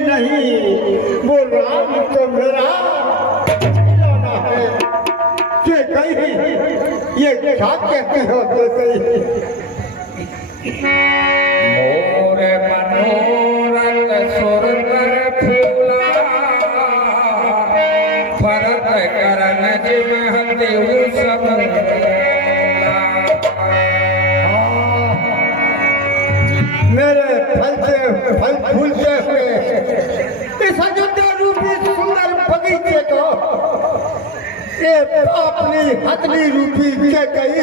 नहीं, वो राम तो मेरा खिलौना है। ये कहीं ये क्या कहती हो तो सही। मोर मनोरथ सुर कर फूला फरत करन जिम देव सब मेरे फल फूलते हुए इस अयोध्या रूपी सुंदर बगीचे को ये अपनी हथनी रूपी के गई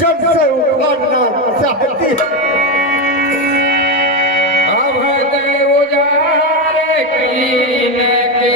जब से उखाड़ना चाहती अब देव उजारे कीन के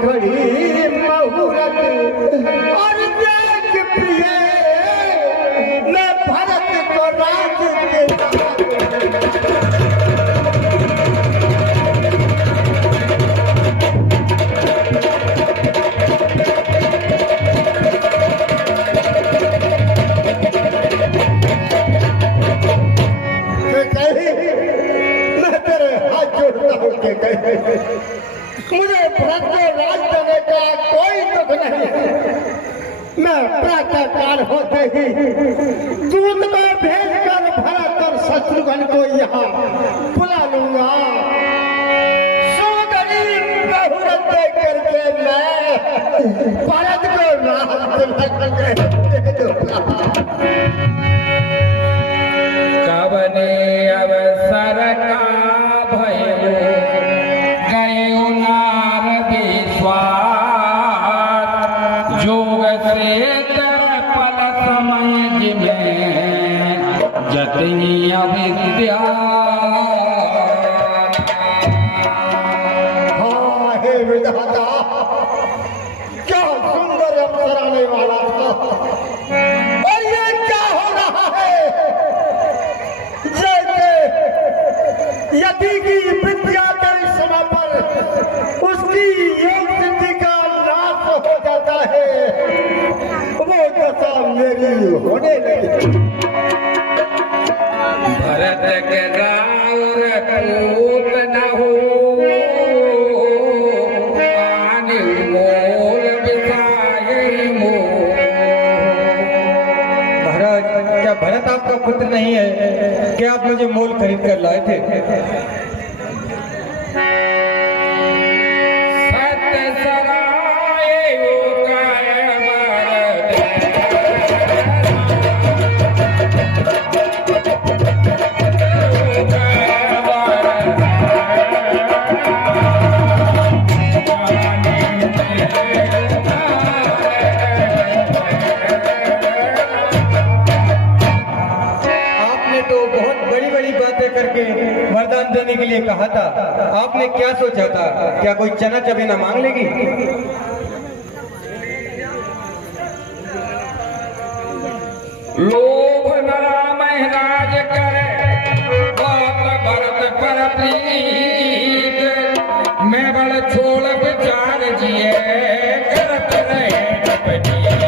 घड़ी मुहूर्त और देख प्रिय मैं भरत को राज मैं तेरे हाथ जोड़ता हूँ कि मुझे भरत को राज देने का कोई दुख नहीं। मैं प्रातः काल होते ही दूत में भेजकर भरत और शत्रुघ्न को यहाँ बुला लूंगा। सुंदरी मुहूर्त दे करके मैं भरत को राज दे दूंगा। कवने अवसर का भयो गयो नार विश्वास जोग से पल समय जिमें जतनी अविद्या। हाँ हे विधाता, क्या सुंदर अवसर आने वाला था और ये क्या हो रहा है। यदि की विद्या के समय पर उसकी योग सिद्धि का नाश हो जाता है, वो दशा मेरी होने लगी। भरत के रावर पूत न हो मोल बिसाए मोल। क्या भरत आपका पुत्र नहीं है? क्या आप मुझे मोल खरीद कर लाए थे? लेकर के वरदान देने के लिए कहा था, आपने क्या सोचा था? क्या कोई चना चबेना मांग लेगी? लोभ नाम राज करे बात भरत पर प्रीत, मैं बड़ छोड़ विचार जिए करत रहे कपटिए।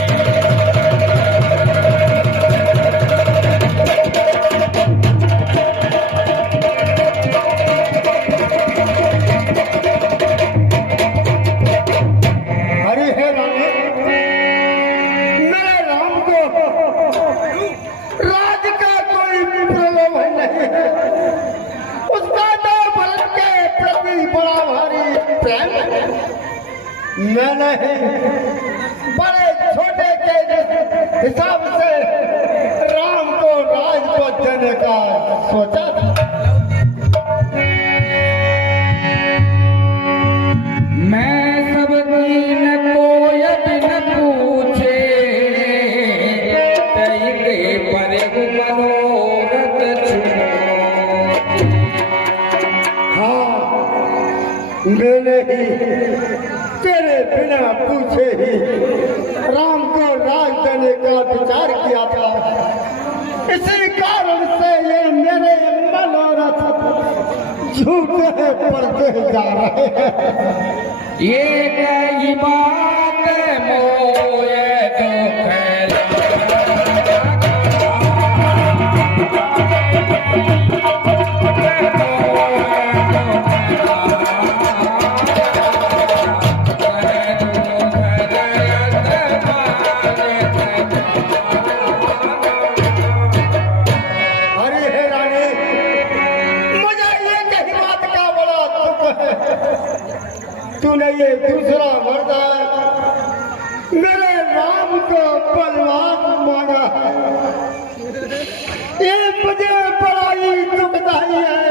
अरे हे रानी, मेरे राम को राज का कोई प्रलोभन नहीं है। उसका तो भरत के प्रति बड़ा भारी प्रेम है। मैं नहीं, बड़े छोटे के हिसाब से राम को राजपद देने का सोचा था। मैं सब दीन कोय बिन पूछे, तई के पर मनोरथ छुओ। हाँ, मैंने ही तेरे बिना पूछे ही राम को राज देने का विचार किया था। इसी कारण से ये मेरे मनोरथ झूठे पड़ते जा रहे हैं। ये कई बात मोए तो अरे हे रानी, मुझे ये कही बात का बड़ा दुख है। तूने ये दूसरा वरदान मेरे राम को बलवान माना है। ये मुझे बड़ा ही दुखदाई है।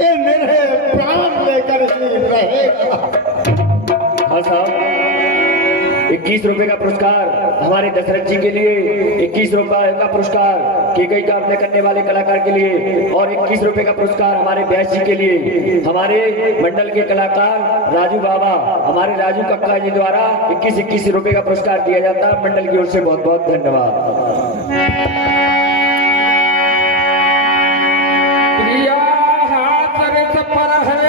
ये मेरे प्राण लेकर ही रहेगा। हाँ साहब, 21 रुपए का पुरस्कार हमारे दशरथ जी के लिए, 21 रुपए का पुरस्कार केकई का अपने करने वाले कलाकार के लिए, और 21 रुपए का पुरस्कार हमारे व्यास जी के लिए। हमारे मंडल के कलाकार राजू बाबा, हमारे राजू कक्का जी द्वारा 21 रुपए का पुरस्कार दिया जाता है। मंडल की ओर से बहुत बहुत धन्यवाद। प्रिया हाथ रस पर है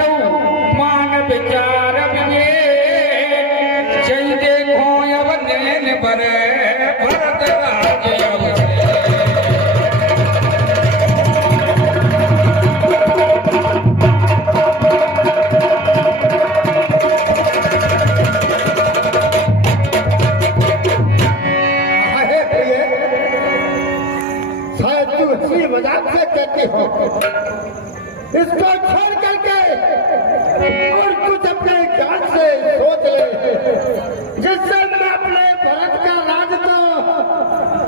मान विचार विवेक, जय देखो अब नैन बरे भरत राज अवसे। अरे प्रिय, शायद तू हंसी मजाक से कहती हो। इसको छोड़ करके और कुछ अपने ज्ञान से सोच ले, जिससे मैं अपने भरत का राज को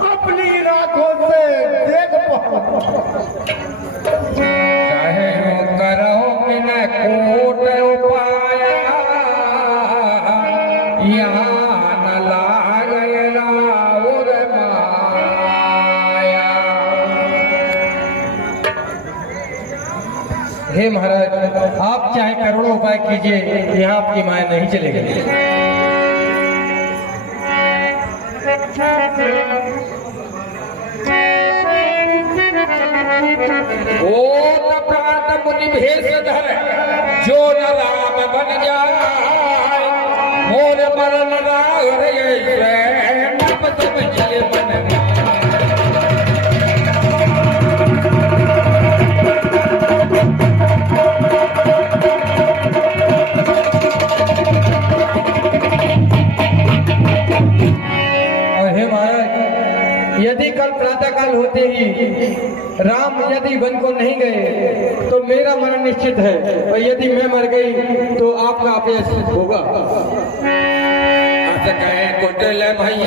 अपनी आंखों से देख पाऊं। चाहे रो करो कि न कोट उपाया, यहाँ न लागे राउर माया। हे महाराज, आप चाहे करोड़ों उपाय कीजिए, यहाँ आपकी माया नहीं चलेगी। ओ तप्रात मुनि भेष धर, जो न राम बन जाए, मोर मरण राग ऐसे नभ सब जिय मन माए। और हे महाराज, यदि कल प्रातः काल होते ही राम यदि वन को नहीं गए तो मेरा मरण निश्चित है, और यदि मैं मर गई तो आपका अपयश होगा। अस कहे कुटिल भई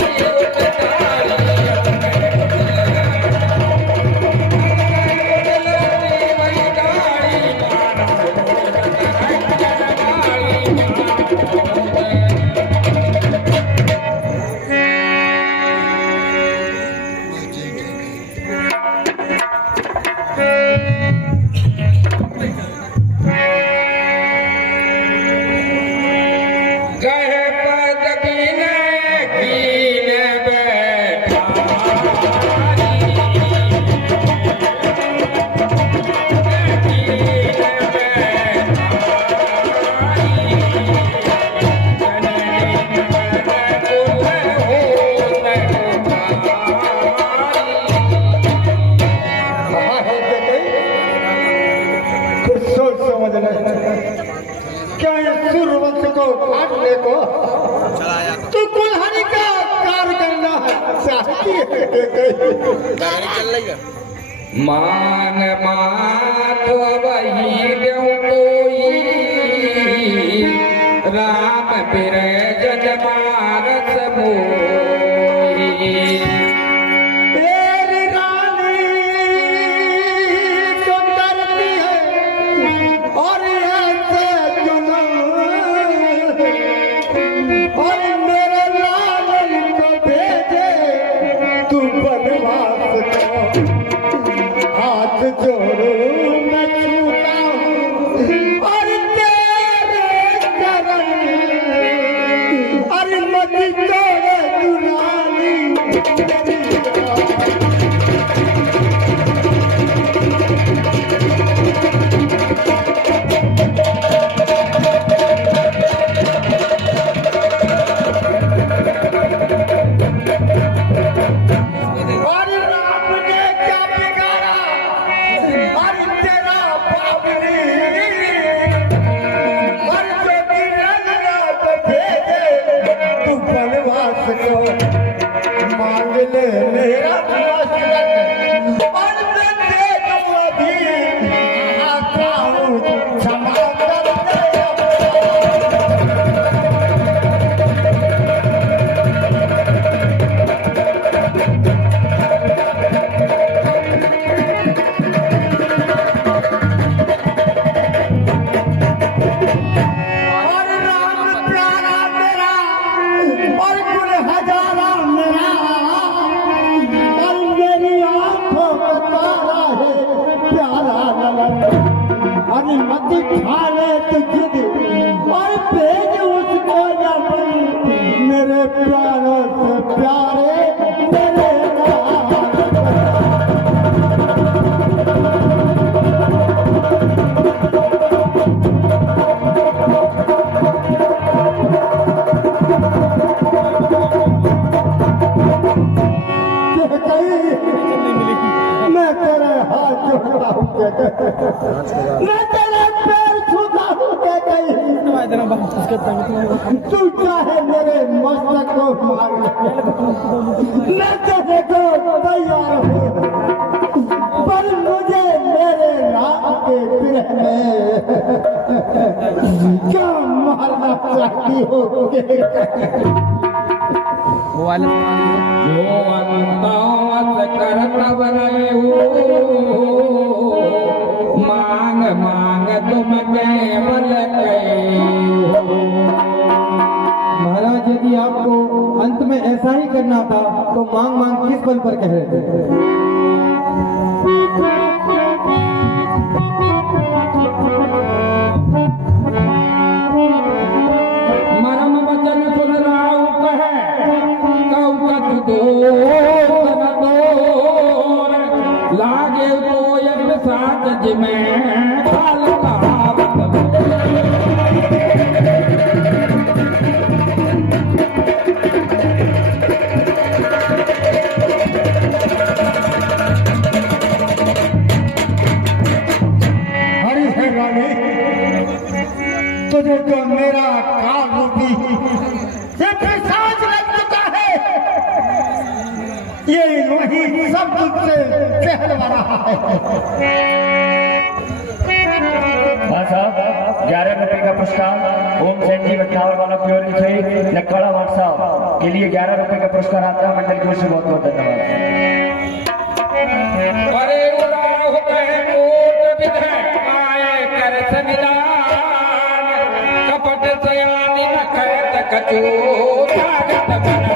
समझ गए क्या ये सूर्यवंश को काटने को तू कुल्हाड़ी का कार करना चाहती है? मान मात वही देव कोई राम फिर जन मारस मोई तेरी रानी जो डरती है और ऐसे जुनून और मेरे लालन को भेजे तू बनवास को हाथ जोड़ू मैं छूता हूँ और तेरे चरण अरे मत तोड़े दुरानी और राम ने क्या बिगाड़ा और तेरा बाबरी और जो गिरना तो भेजे तू बनवास को मांग ले मेरा आशीर्वाद और मैं दे दूं अभी आता हूँ क्षमा कर दे और राम प्यारा मेरा और गुण हजारा मेरा और मेरी आंखों का तारा है प्यारा ललन अरे मत खाने तुझे और भेज उसको जब मेरे प्यारों से प्यारे मेरे मैं तेरे हाथ जोड़ता हूँ मैं तेरे पैर छूता हूँ तू चाहे मेरे मस्तक को मार ले मैं तेरे को तैयार हूँ पर मुझे मेरे राम के विरह में क्या मारना चाहती हो जो अंतवत करतव रहो मांग मांग तुम केवल कहो। महाराज यदि आपको अंत में ऐसा ही करना था तो मांग मांग किस बल पर कह रहे थे? मरम वचन सुन राउ कहे कौ कत दोर लागे तो यज्ञ साथ जिमें खाल कहावत हरी है रानी तुझे तो मेरा काल रूपी ये पिशाच लग चुका है ये वही सब से कहलवा रहा है हाँ साहब 11 रुपए का पुरस्कार ओम सेन जी बटनावर वालों की ओर से नकड़ा वाट साहब के लिए 11 रुपए का पुरस्कार आता है मंडल की ओर से बहुत बहुत धन्यवाद। अरे उड़ाह कहे मोट विधे आए कर संविधान कपट सयानी न कहत कचो तागत बना।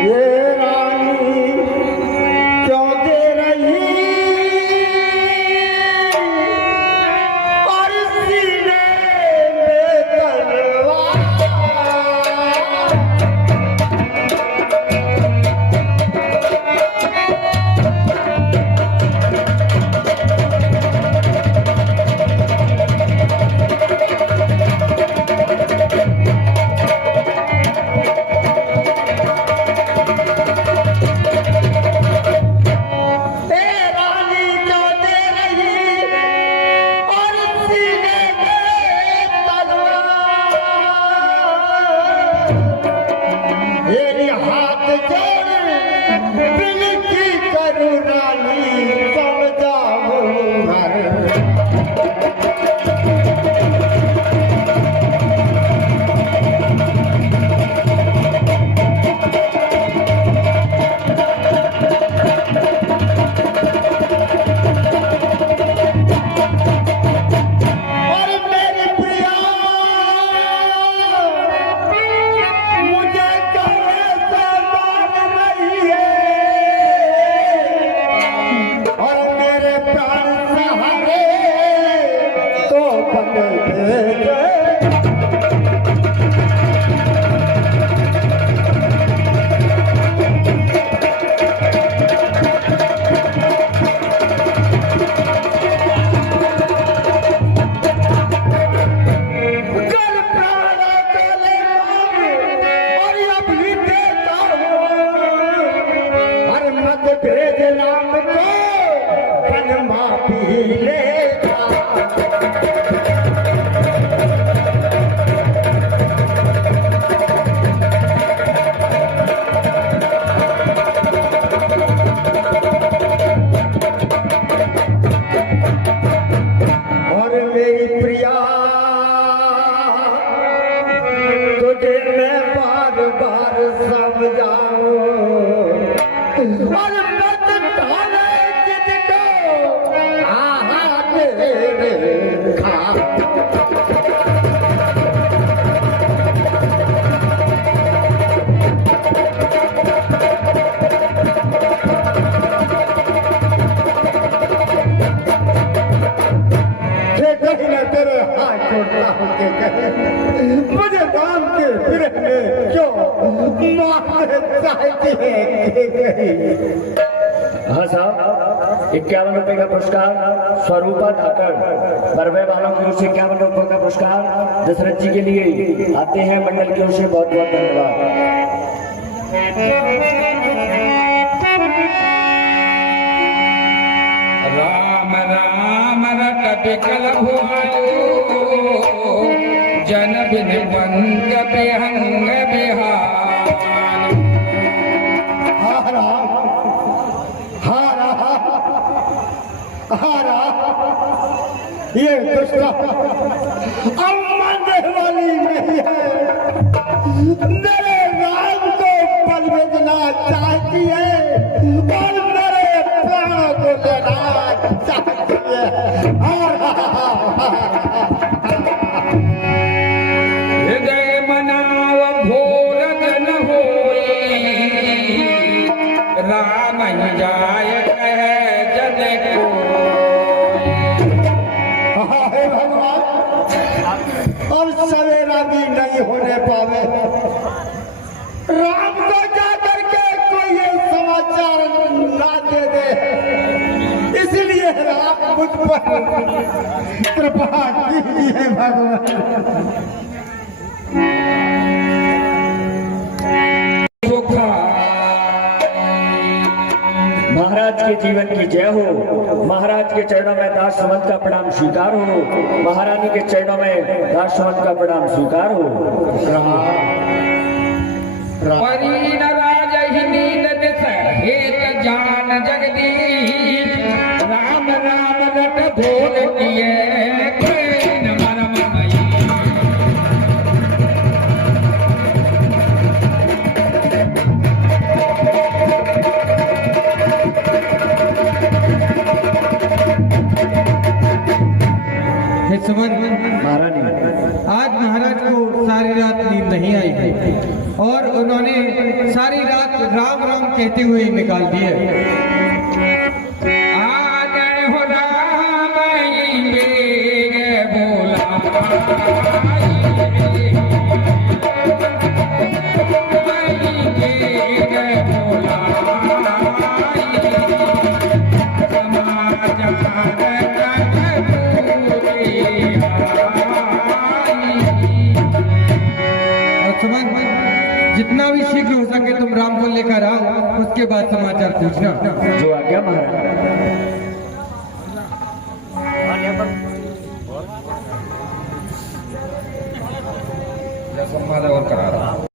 ये रानी क्यों दे रही और सीने में तलवार भेजे। कल प्राणा काले मांगे और अभी देता हूँ। हर मत भेज नाम को धन माफी लेगा। और मेरी प्रिया तुझे मैं बार बार समझाऊं और मत ढाले जिसको आहा तेरे खा। ये कहीं ना तेरे हाथ जोड़ता हूँ कि कहीं मुझे काम के फिर क्यों मारना चाहती है कि कहीं। हाँ साहब, 51 रुपए का पुरस्कार स्वरूपा ठाकर परवे वालों की ओर से 51 रुपए का पुरस्कार दशरथ जी के लिए आते हैं मंडल की ओर से। बहुत बहुत धन्यवाद। राम राम रट बिकल भुआयो जन बिन पंग बिहंग बिहार। हारा हारा हारा ये दुष्टा अम्मन वाली नहीं है। मेरे राम को पल भेजना चाहती है और मेरे प्राणों को लेना चाहती है। हृदय मनाव भोर जन होई राम जाय कह जन को। हे भगवान, अब सवेरा भी नहीं होने पावे। राम को जा करके कोई ये समाचार ना दे दे, इसलिए आप मुझ पर कृपा कीजिए भगवान। महाराज के जीवन की जय हो। महाराज के चरणों में दास समंत का प्रणाम स्वीकार हो। महारानी के चरणों में दास समंत का प्रणाम स्वीकार हो। परीन राज ही नील दिस हेत जान जगदीश। राम राम रट भोल किए कृष्ण मरममयी। हे सुमन, महारानी, आज महाराज को सारी रात नींद नहीं आई है और उन्होंने सारी रात राम राम कहते हुए ही निकाल दी है। आज हो राम बेग बोला। और सुमन, जितना भी शीघ्र हो सके तुम राम को लेकर आओ, उसके बाद समाचार पूछना। जो आज्ञा महाराज। संवाद और करा रहा